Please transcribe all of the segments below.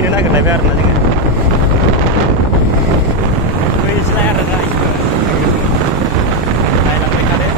मोनहैनो नागिरलायबाय आरोना जोङो बैसोलाय आरोना नायलांबाय थादो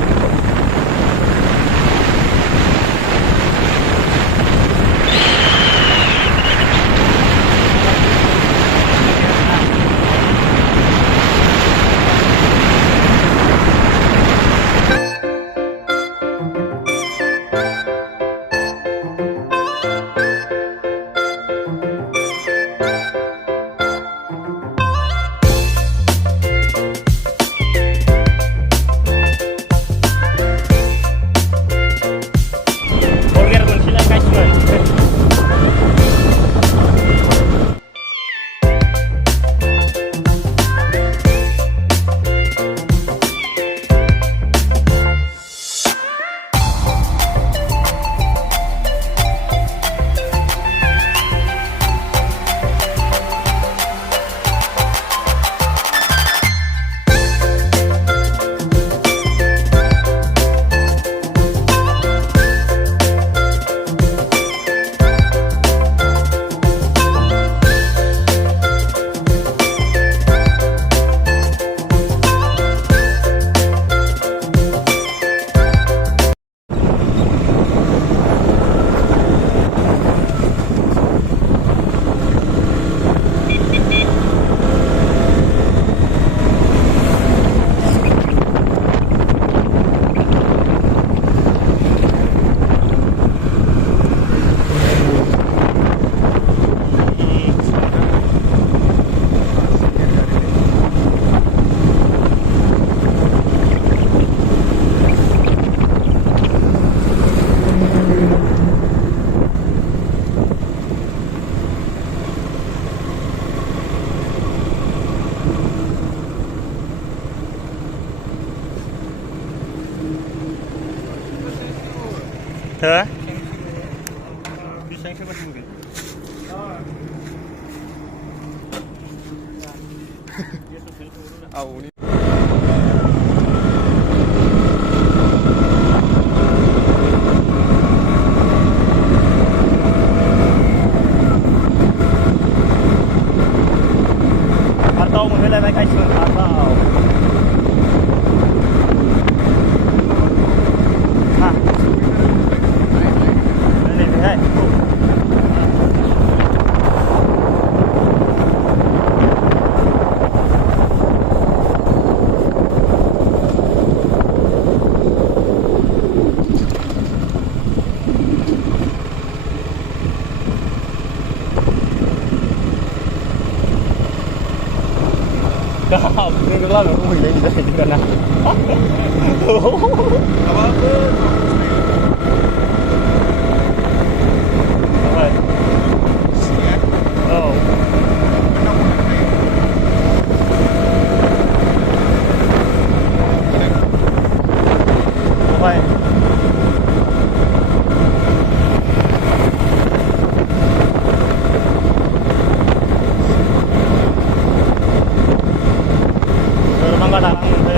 Hả? Đi sang cái bên này. Ẩu đi. Atau mình phải lên mấy cái sườn atau. Cái lo là mùi lên đây chứ nào.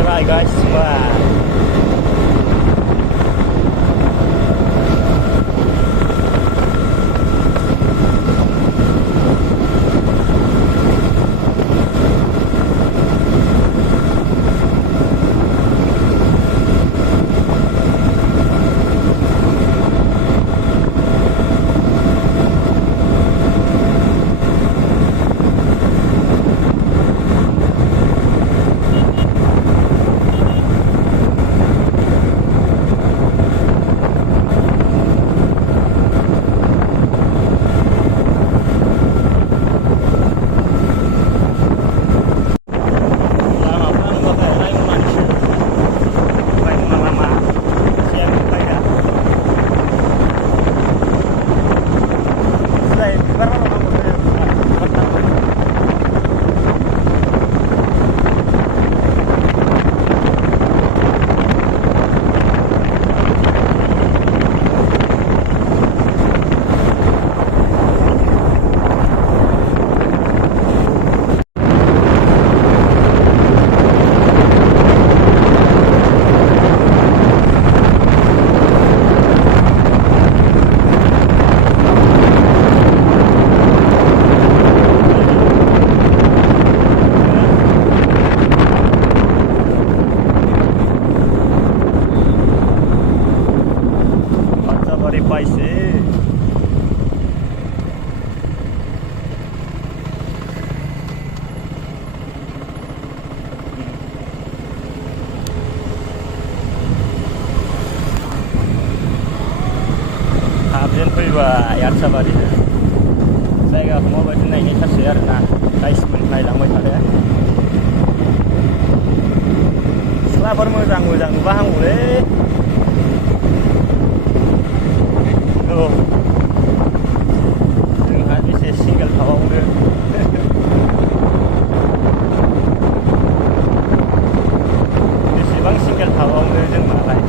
Bye guys. पाइसे हाबजेन फैबाय आरसाबारिजों जायगाखौ माबायदि नायनो थारसै आरोना गाइसमोन नायलांबाय थादो सिख्लाफोर मोजां मोजां नुबा हामगौलै औ जोंहा बेसे सिंगेल थाबावनो बेसेबां single थाबावनो जोंनालाय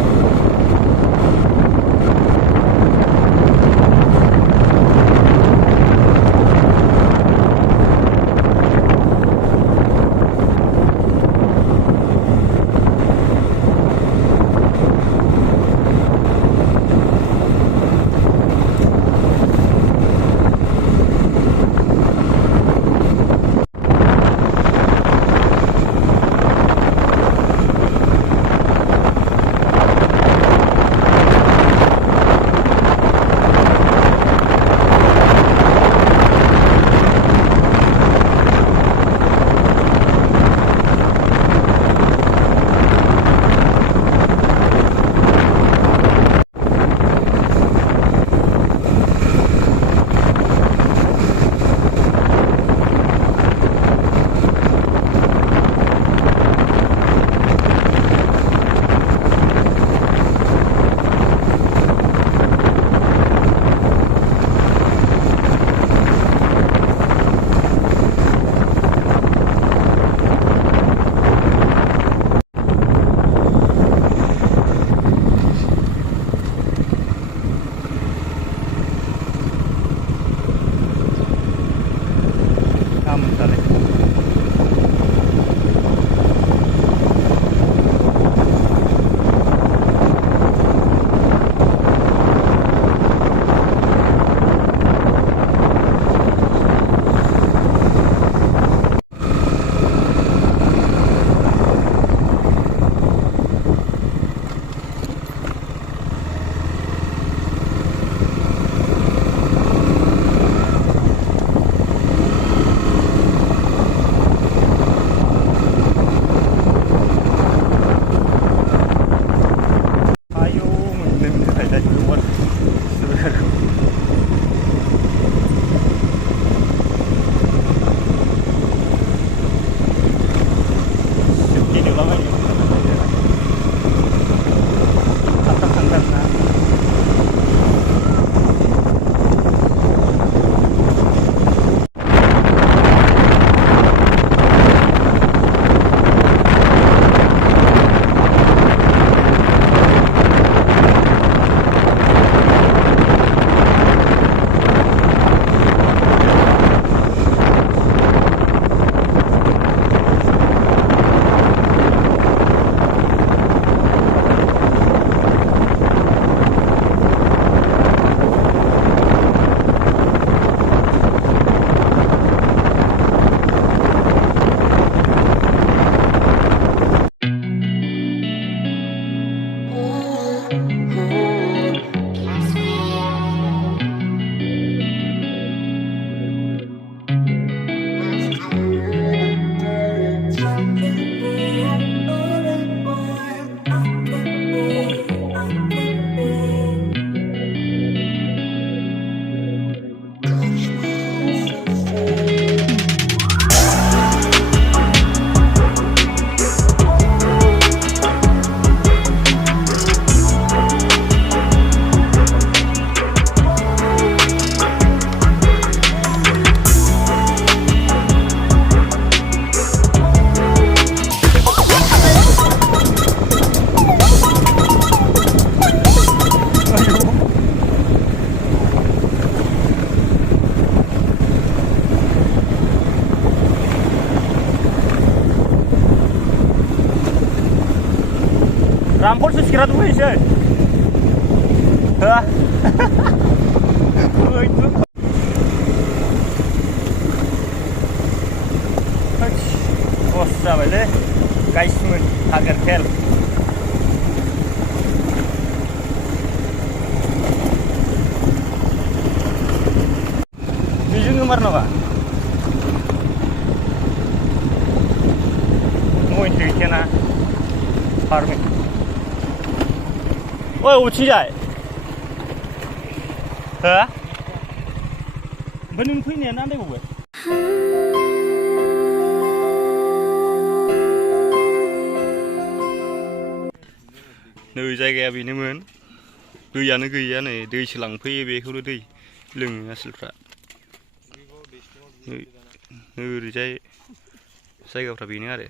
Rampol sekira tuh sih. Hah? Itu. Bos जाबाय ले गाइसमोन हागेर खेल गुवार नामा नयनसो गैखायाना फार्मिं ओइ अबेथिंजाय हो ओमफ्राय नों फैनाया आन्दायबावबाय नै जायगाया बेनोमोन दैयानो गैया नै दैसो लांफैयो बेखौनो दै लोङो आसोलफ्रा ओरैजाय जायगाफ्रा बेनो आरो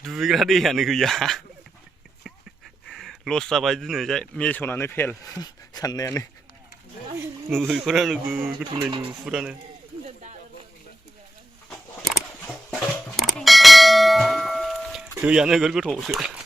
दुगैग्रा दैयानो गैया लस जाबाय दिनै मेसनानो फेल साननायानो दैखरानो गोथौनाय नुहुरानो दैयानो नोगोर गोथौआवसो